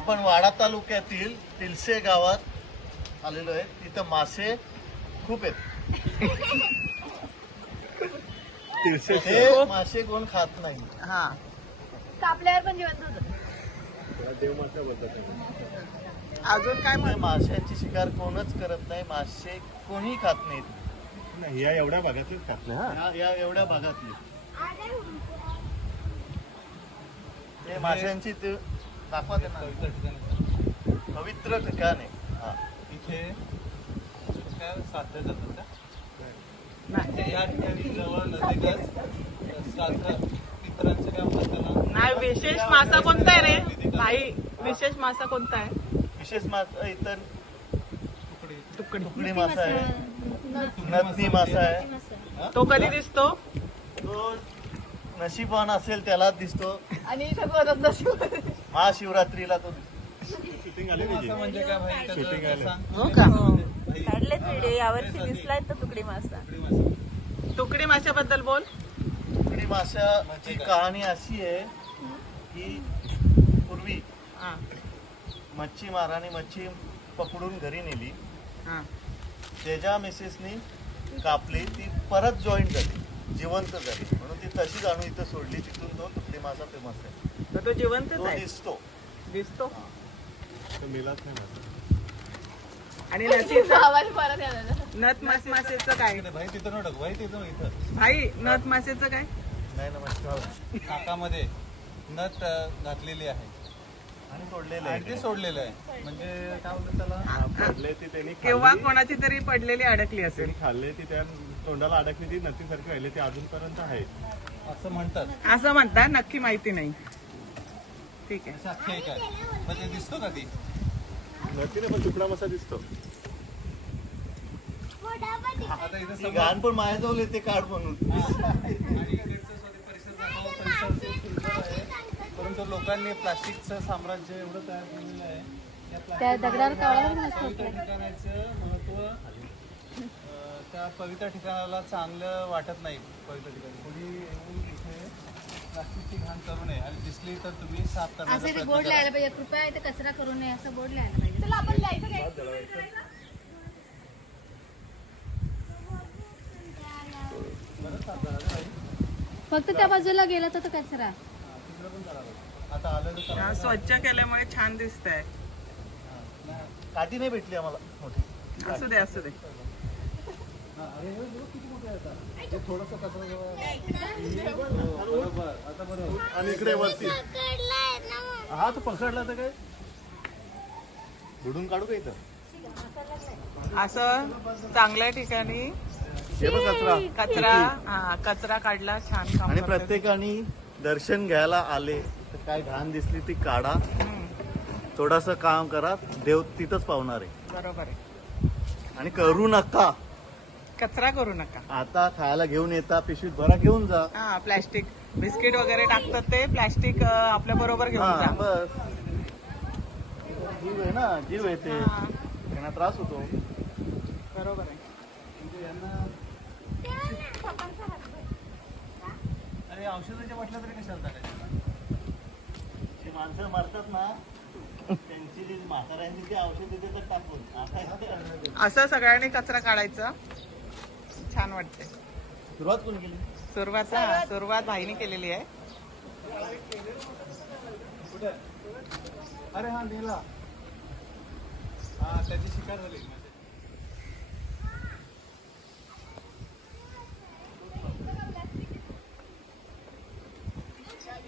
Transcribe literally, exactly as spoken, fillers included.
आपण वाडा तालुक्यातील तिलसे गावात आलेलो आहे. तिथं मासे खूप आहेत. तिलसे हे मासे कोण खात नाही. हा कापल्यावर पण जिवंत होतं. देव मासा बोलतात. अजून काय म्हणजे म्हण माशांची शिकार कोणच करत नाही. मासे कोणी खात नाहीत. या एवढ्या भागातलीच खात नाही. या- या एवढ्या भागातली हे माशांची ते दाखवा त्यांना. पवित्र ठिकाण आहे. हा. इथे काय साधले जातात का? नाही या ठिकाणी जवळ नदीकच साधं पितरांचं काय म्हणतात त्याला? नाही, विशेष मासा कोणता आहे रे भाई? विशेष मासा कोणता आहे? विशेष मासा इतर तुकडे. तुकडी. तुकडी मासा आहे, नथनी मासा आहे. तो कधी दिसतो? तो नशीबवान असेल त्यालाच दिसतो. आणि इथं करत नसतो. महाशिवरात्रीला तो दिसतो. शूटिंग आली मासा त्याची. म्हणजे काय भाई? Shooting त्याचं आलं. सांग. हो का? भाई, काढलेच व्हिडिओ यावर्षी दिसलाय तर तुकडी मासा. तुकडी मासा. तुकडी माशाबद्दल बोल. तुकडी माशाची कहाणी अशी आहे की पूर्वी हा मच्छीमाराने मच्छी पकडून घरी नेली. हा त्याच्या मिसेसनी कापली, ती परत जॉईंट झाली, जिवंत झाली, म्हणून ती तशीच आणून इथं सोडली. तिथून तो तुकडी मासा फेमस आहे. तर तो जिवंतच तो आहे. दिसतो. दिसतो. तो मेलाच नाही मासा. आणि नथीचं आवाज परत यायला. नथ मास मासेचं काय? इकडे भाई तिथं नडक भाई तिथं इथं भाई नथ मासेचं काय? नाही नमस्कार. नाकामध्ये नट अं, घातलेली आहे आणि सोडलेलं आणि ते आहे. सोडलेलं आहे. म्हणजे काय म्हणतात त्याला? हा, पडले ती त्यांनी किंवा खाल्ली. कोणाची तरी पडलेली अडकली असेल. त्यांनी खाल्ले ती त्या तोंडाला अडकली, ती नथीसारखी राहिली, ती अजूनपर्यंत आहे. असं म्हणतात. असं म्हणतात, नक्की माहिती नाही. ठीक आहे. असं अख्खे काय मग ते दिसतो का ती? नथीने पण तुकडा मासा दिसतो. आता इथं ती समोर घाण पण माझ्याजवळ येते काढ म्हणून. आणि इकडचं स्वतः परिसर दाखवा. परिसर खूप सुंदर आहे. परंतु लोकांनी प्लास्टिकचं साम्राज्य एवढं तयार केलेलं आहे. या त्या plastic दगडावर कावळा पण मस्त पवित्र होता. ठिकाणाचं महत्व अं, त्या पवित्र ठिकाणाला चांगलं वाटत नाही. पवित्र ठिकाणी कोणी येऊन इथे प्लास्टिकची घाण करू नये आणि दिसली तर तुम्ही साफ करण्याचा असं ते प्रयत्न बोर्ड करा. लिहायला पाहिजे, कृपया इथे कचरा करू नये असं बोर्ड लिहायला पाहिजे. चला आपण लिहायचं काय? फक्त त्या बाजूला गेला तर तो कचरा. तिकडं पण करावं. आता आलं तर हा, स्वच्छ केल्यामुळे छान दिसतंय. काठी नाही भेटली आम्हाला मोठी. असू दे असू दे. थोडंसं कचरा बरोबर. आता बरोबर. आणि इकडे वरती हा तो पकडला तर काय बुडून काढू का इथं? असं चांगल्या ठिकाणी हे बघ कचरा. कचरा हा कचरा काढला, छान काम आणि करतात. प्रत्येकाने दर्शन घ्यायला आले तर काय घाण दिसली ती काढा. हम्म, थोडस काम करा, देव तिथंच पावणार आहे. बरोबर आहे. आणि करू नका. कचरा करू नका. आता खायला घेऊन येता, पिशवीत भरा घेऊन जा. हा प्लॅस्टिक बिस्किट वगैरे टाकतात ते प्लॅस्टिक आपल्या बरोबर घेऊन हा, जा. बस. जीव आहे ना, जीव आहे ते, हा, त्यांना त्रास होतो. बरोबर आहे. म्हणजे यांना अरे औषधाच्या बाटल्या तरी कशाला टाकायच्या? जी माणसं मरतात ना, त्यांची जी म्हाताऱ्यांची जी औषध देते तर टाकून आता असं सगळ्यांनी कचरा काढायचा, छान वाटते. सुरुवात कोण केली? सुरुवात हा, सुरुवात भाईने केलेली आहे. कुठे? अरे हा नेला. हा त्याची शिकार झाली.